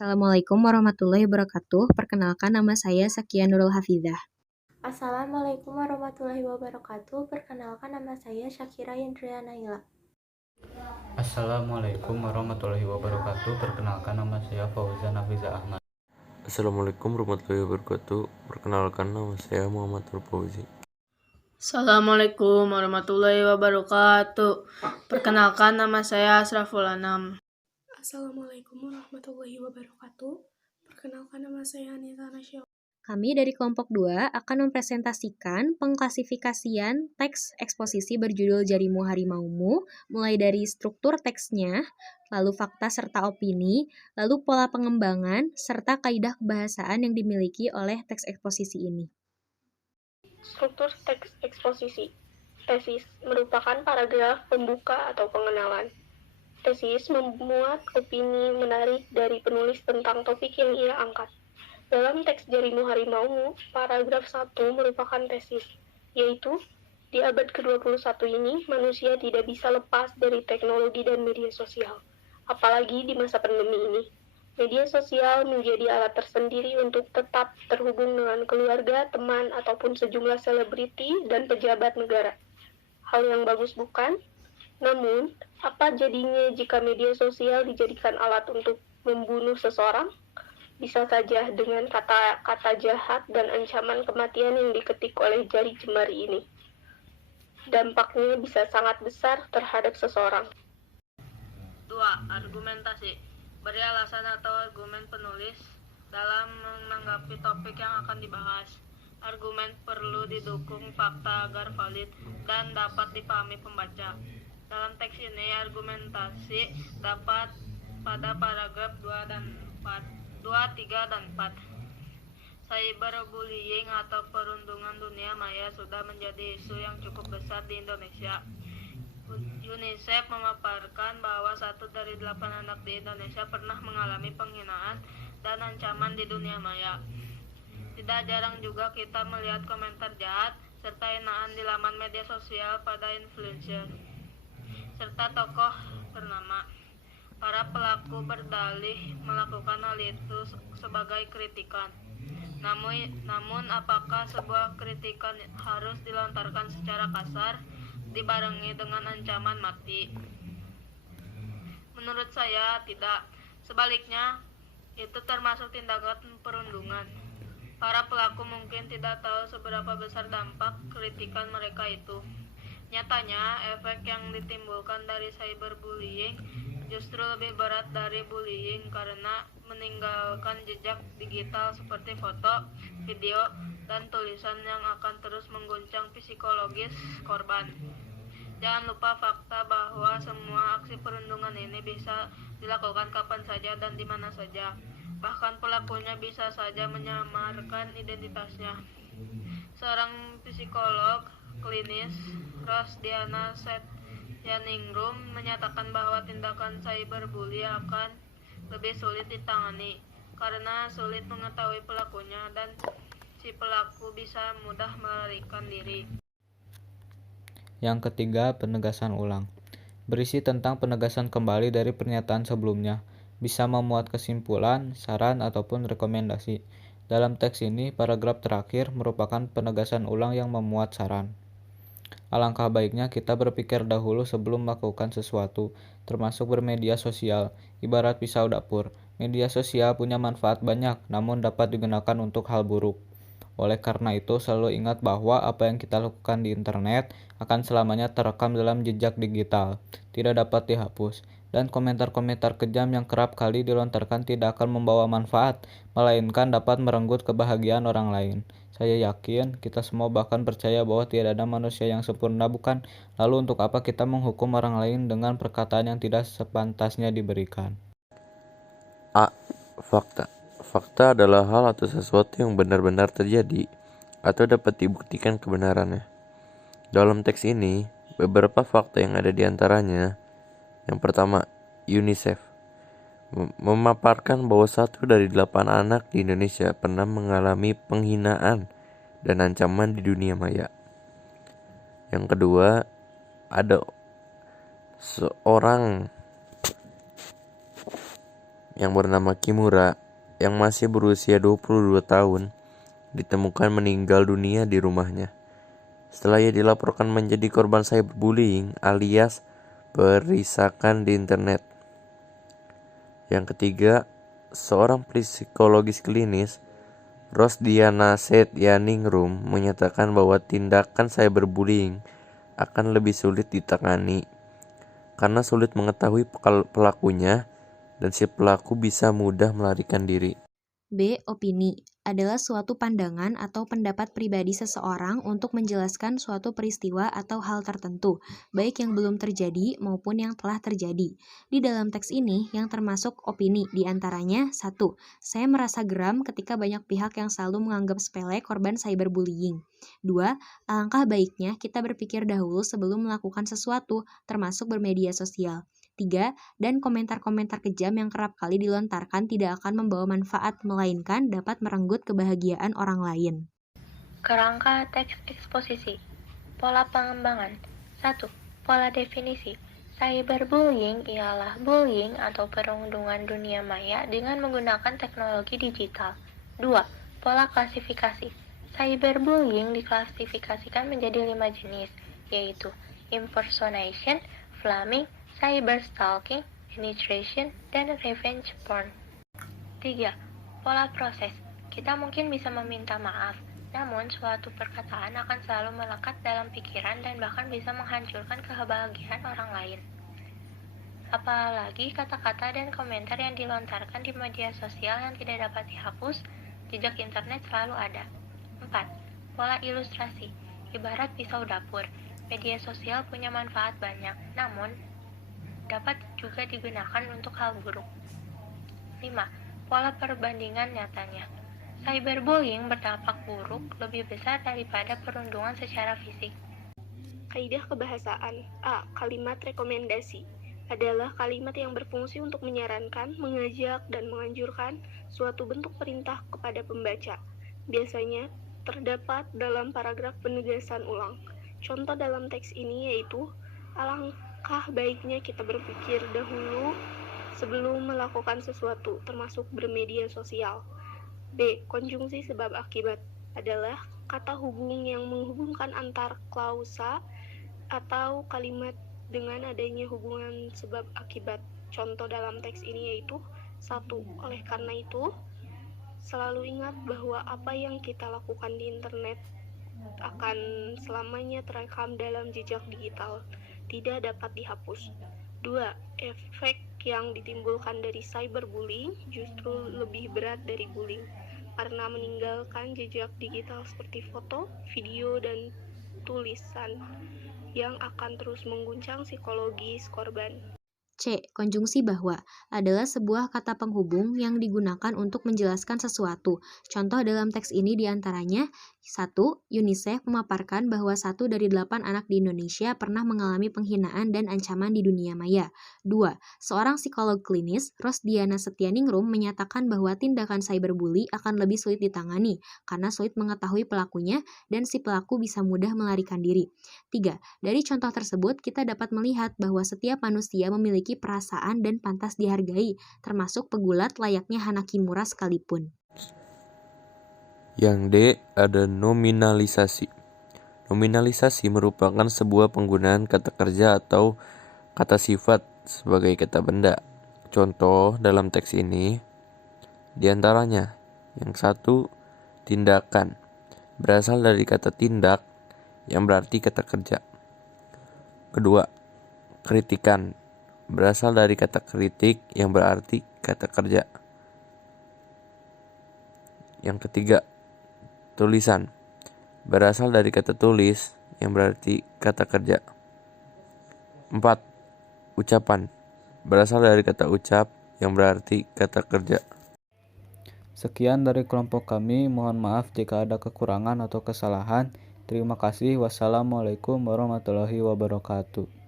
Assalamualaikum warahmatullahi wabarakatuh. Perkenalkan nama saya Sakia Nurul Hafizah. Assalamualaikum warahmatullahi wabarakatuh. Perkenalkan nama saya Syakira Yendriana Ila. Assalamualaikum warahmatullahi wabarakatuh. Perkenalkan nama saya Fauzan Hafiza Ahmad. Assalamualaikum warahmatullahi wabarakatuh. Perkenalkan nama saya Muhammad Nur Fauzi. Assalamualaikum warahmatullahi wabarakatuh. Perkenalkan nama saya Asraful Anam. Assalamualaikum warahmatullahi wabarakatuh. Perkenalkan nama saya Anita Nasya. Kami dari kelompok 2 akan mempresentasikan pengklasifikasian teks eksposisi berjudul Jarimu Harimaumu, mulai dari struktur teksnya, lalu fakta serta opini, lalu pola pengembangan, serta kaidah kebahasaan yang dimiliki oleh teks eksposisi ini. Struktur teks eksposisi. Tesis merupakan paragraf pembuka atau pengenalan. Tesis memuat opini menarik dari penulis tentang topik yang ia angkat. Dalam teks Jarimu Harimaumu, paragraf 1 merupakan tesis, yaitu di abad ke-21 ini manusia tidak bisa lepas dari teknologi dan media sosial. Apalagi di masa pandemi ini, media sosial menjadi alat tersendiri untuk tetap terhubung dengan keluarga, teman, ataupun sejumlah selebriti dan pejabat negara. Hal yang bagus bukan? Namun, apa jadinya jika media sosial dijadikan alat untuk membunuh seseorang? Bisa saja dengan kata-kata jahat dan ancaman kematian yang diketik oleh jari jemari ini. Dampaknya bisa sangat besar terhadap seseorang. 2. Argumentasi. Beri alasan atau argumen penulis dalam menanggapi topik yang akan dibahas. Argumen perlu didukung fakta agar valid dan dapat dipahami pembaca. Dalam teks ini, argumentasi dapat pada paragraf 2, 3, dan 4. Cyberbullying atau perundungan dunia maya sudah menjadi isu yang cukup besar di Indonesia. UNICEF memaparkan bahwa 1 dari 8 anak di Indonesia pernah mengalami penghinaan dan ancaman di dunia maya. Tidak jarang juga kita melihat komentar jahat serta hinaan di laman media sosial pada influencer serta tokoh ternama. Para pelaku berdalih melakukan hal itu sebagai kritikan. Namun apakah sebuah kritikan harus dilontarkan secara kasar, dibarengi dengan ancaman mati? Menurut saya tidak. Sebaliknya, itu termasuk tindakan perundungan. Para pelaku mungkin tidak tahu seberapa besar dampak kritikan mereka itu. Nyatanya, efek yang ditimbulkan dari cyberbullying justru lebih berat dari bullying karena meninggalkan jejak digital seperti foto, video, dan tulisan yang akan terus mengguncang psikologis korban. Jangan lupa fakta bahwa semua aksi perundungan ini bisa dilakukan kapan saja dan di mana saja. Bahkan pelakunya bisa saja menyamarkan identitasnya. Seorang psikolog klinis, Rosdiana Setyaningrum, menyatakan bahwa tindakan cyberbully akan lebih sulit ditangani karena sulit mengetahui pelakunya dan si pelaku bisa mudah melarikan diri. Yang ketiga, penegasan ulang. Berisi tentang penegasan kembali dari pernyataan sebelumnya, bisa memuat kesimpulan, saran, ataupun rekomendasi. Dalam teks ini, paragraf terakhir merupakan penegasan ulang yang memuat saran. Alangkah baiknya kita berpikir dahulu sebelum melakukan sesuatu, termasuk bermedia sosial. Ibarat pisau dapur, media sosial punya manfaat banyak, namun dapat digunakan untuk hal buruk. Oleh karena itu, selalu ingat bahwa apa yang kita lakukan di internet akan selamanya terekam dalam jejak digital, tidak dapat dihapus. Dan komentar-komentar kejam yang kerap kali dilontarkan tidak akan membawa manfaat, melainkan dapat merenggut kebahagiaan orang lain. Saya yakin kita semua bahkan percaya bahwa tidak ada manusia yang sempurna, bukan? Lalu untuk apa kita menghukum orang lain dengan perkataan yang tidak sepantasnya diberikan? A. Fakta. Fakta adalah hal atau sesuatu yang benar-benar terjadi atau dapat dibuktikan kebenarannya. Dalam teks ini, beberapa fakta yang ada di antaranya. Yang pertama, UNICEF memaparkan bahwa 1 dari 8 anak di Indonesia pernah mengalami penghinaan dan ancaman di dunia maya. Yang kedua, ada seorang yang bernama Kimura yang masih berusia 22 tahun ditemukan meninggal dunia di rumahnya setelah ia dilaporkan menjadi korban cyberbullying alias perisakan di internet. Yang ketiga, seorang psikologis klinis, Rosdiana Setyaningrum, menyatakan bahwa tindakan cyberbullying akan lebih sulit ditangani karena sulit mengetahui pelakunya dan si pelaku bisa mudah melarikan diri. B. Opini adalah suatu pandangan atau pendapat pribadi seseorang untuk menjelaskan suatu peristiwa atau hal tertentu, baik yang belum terjadi maupun yang telah terjadi. Di dalam teks ini, yang termasuk opini diantaranya 1. Saya merasa geram ketika banyak pihak yang selalu menganggap sepele korban cyberbullying. 2. Alangkah baiknya kita berpikir dahulu sebelum melakukan sesuatu, termasuk bermedia sosial. 3. Dan komentar-komentar kejam yang kerap kali dilontarkan tidak akan membawa manfaat, melainkan dapat merenggut kebahagiaan orang lain. Kerangka teks eksposisi. Pola pengembangan. 1. Pola definisi. Cyberbullying ialah bullying atau perundungan dunia maya dengan menggunakan teknologi digital. 2. Pola klasifikasi. Cyberbullying diklasifikasikan menjadi 5 jenis, yaitu impersonation, flaming, cyberstalking, penetration, dan revenge porn. 3. Pola proses. Kita mungkin bisa meminta maaf, namun suatu perkataan akan selalu melekat dalam pikiran dan bahkan bisa menghancurkan kebahagiaan orang lain. Apalagi kata-kata dan komentar yang dilontarkan di media sosial yang tidak dapat dihapus, jejak internet selalu ada. 4. Pola ilustrasi. Ibarat pisau dapur, media sosial punya manfaat banyak, namun dapat juga digunakan untuk hal buruk. 5. Pola perbandingan nyatanya. Cyberbullying berdampak buruk lebih besar daripada perundungan secara fisik. Kaidah kebahasaan. A. Kalimat rekomendasi adalah kalimat yang berfungsi untuk menyarankan, mengajak, dan menganjurkan suatu bentuk perintah kepada pembaca. Biasanya terdapat dalam paragraf penegasan ulang. Contoh dalam teks ini yaitu, alangkah baiknya kita berpikir dahulu sebelum melakukan sesuatu, termasuk bermedia sosial. B. Konjungsi sebab akibat adalah kata hubung yang menghubungkan antar klausa atau kalimat dengan adanya hubungan sebab akibat. Contoh dalam teks ini yaitu 1. Oleh karena itu, selalu ingat bahwa apa yang kita lakukan di internet akan selamanya terekam dalam jejak digital, tidak dapat dihapus. 2. Efek yang ditimbulkan dari cyberbullying justru lebih berat dari bullying, karena meninggalkan jejak digital seperti foto, video, dan tulisan yang akan terus mengguncang psikologis korban. C. Konjungsi bahwa adalah sebuah kata penghubung yang digunakan untuk menjelaskan sesuatu. Contoh dalam teks ini diantaranya 1. UNICEF memaparkan bahwa 1 dari 8 anak di Indonesia pernah mengalami penghinaan dan ancaman di dunia maya. 2. Seorang psikolog klinis, Rosdiana Setyaningrum, menyatakan bahwa tindakan cyberbully akan lebih sulit ditangani karena sulit mengetahui pelakunya dan si pelaku bisa mudah melarikan diri. 3. Dari contoh tersebut, kita dapat melihat bahwa setiap manusia memiliki perasaan dan pantas dihargai, termasuk pegulat layaknya Hana Kimura sekalipun. Yang D. Ada nominalisasi. Nominalisasi merupakan sebuah penggunaan kata kerja atau kata sifat sebagai kata benda. Contoh dalam teks ini diantaranya, yang 1. Tindakan berasal dari kata tindak yang berarti kata kerja. Kedua, kritikan berasal dari kata kritik yang berarti kata kerja. Yang ketiga, tulisan berasal dari kata tulis yang berarti kata kerja. 4. Ucapan berasal dari kata ucap yang berarti kata kerja. Sekian dari kelompok kami, mohon maaf jika ada kekurangan atau kesalahan. Terima kasih. Wassalamualaikum warahmatullahi wabarakatuh.